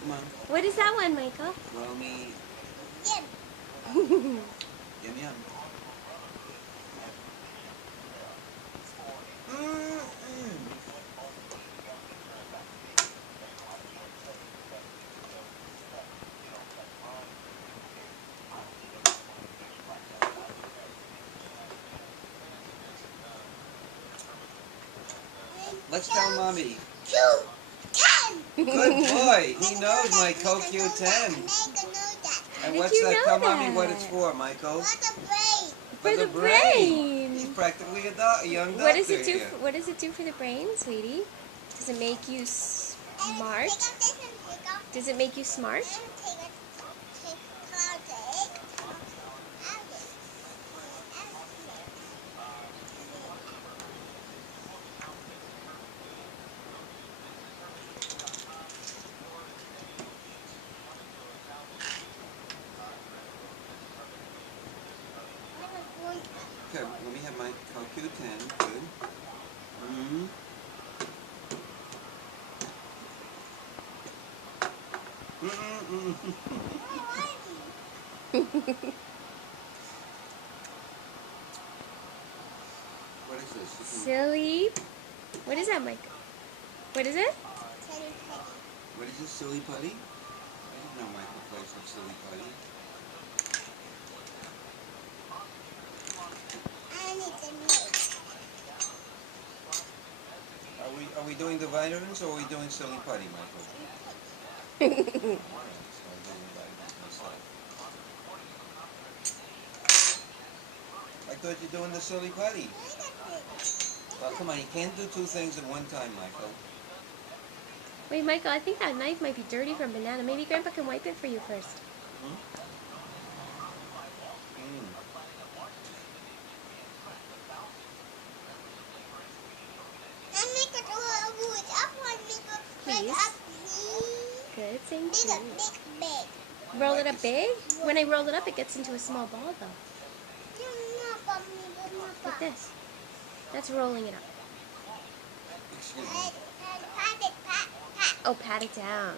Come on. What is that one, Michael? Romy. Yum yum. Mm-mm. Let's tell Mommy. How Good boy. He knows my CoQ10. And did what's you that? know Tell Mommy what it's that? for, Michael. For the brain. He's brain. practically a young What does doctor it do? here. What does it do for the brain, sweetie? Does it make you smart? Does it make you smart? Okay, let me have my CoQ10. Good. Mm-hmm. Mm-mm-mm. What is this? Silly. What is that, Mike? What is it? What is this, silly putty? I didn't know Michael plays with silly putty. Are we doing the vitamins or are we doing silly putty, Michael? Alright, so I'm doing the vitamins myself. I thought you were doing the silly putty. Well, come on, you can't do two things at one time, Michael. Wait, Michael, I think that knife might be dirty from banana. Maybe Grandpa can wipe it for you first. Hmm? Mm. Please. Good, thank you. I Roll like it up this. big? When I roll it up, it gets into a small ball, though. Like this. That's rolling it up. Excuse me. Oh, pat it down.